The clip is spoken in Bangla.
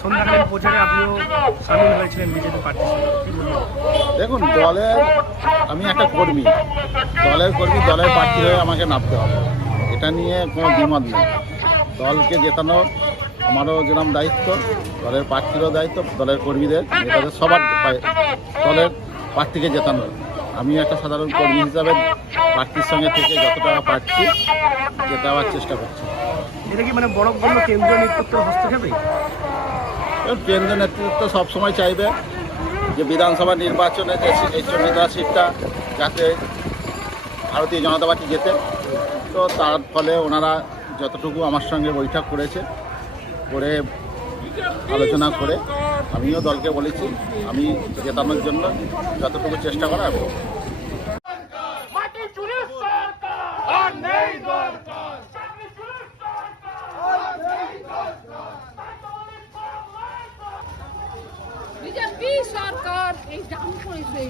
সন্ধ্যাকালীন প্রচারে আপনিও সামিল হয়েছিলেন বিজেপি প্রার্থী। দেখুন, আমি একটা কর্মী, দলের প্রার্থী হয়ে আমাকে নামতে হবে, এটা নিয়ে কোনো দ্বিমত নেই। দলকে জেতানো আমারও যেরকম দায়িত্ব, দলের প্রার্থীরও দায়িত্ব, দলের কর্মীদের, নেতাদের সবার দলের প্রার্থীকে জেতানোর। আমি একটা সাধারণ কর্মী হিসাবে প্রার্থীর সঙ্গে থেকে যতটা পারছি জেতাবার চেষ্টা করছি। এটা কি মানে বড় কোনো কেন্দ্রীয় নেতৃত্বের হস্তক্ষেপে? কেন্দ্রীয় নেতৃত্ব সবসময় চাইবে যে বিধানসভা নির্বাচনে যে এই চন্দ্রদা সিটটা যাতে ভারতীয় জনতা পার্টি জেতে। তো তার ফলে ওনারা যতটুকু আমার সঙ্গে বৈঠক করে আলোচনা করে আমিও দলকে বলেছি আমি জেতানোর জন্য যতটুকু চেষ্টা করা হবে। বিজেপি সরকার এই জাম করেছে,